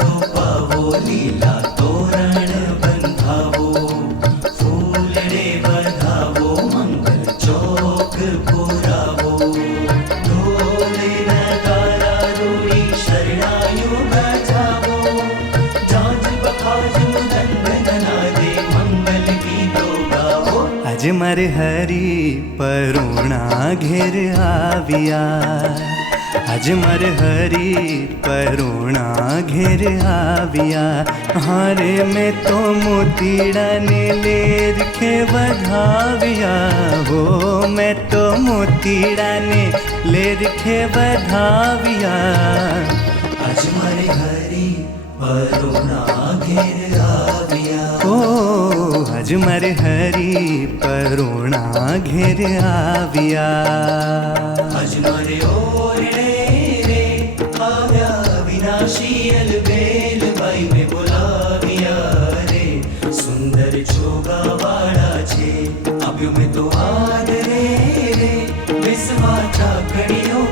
रोपावो लीला तोरण बंधावो फूलड़े बधावो मंगल चौक पुरावो ढोले नगारा रूड़ी शरणायु बजावो जाज बखाज मुदंग दनादे मंगल गीतो गावो। आज मारे हरी परुणा घेर आविया आज मारे हरी परुणा घेर आविया हारे में तो मोतीड़ा ने ले रखे बधाविया हो मैं तो मोतीड़ा ने ले रखे बधाविया। आज मारे हरी परुणा घेर आविया ओ आज मारे हरी परुणा घेर आविया। आज मारे ओरड़े रे आव्या विनाशी अलबेल बाई में बोलाविया रे सुंदर छोगा वाड़ा छे आप्यो में तो आद रे विस्वा चाकड़ियों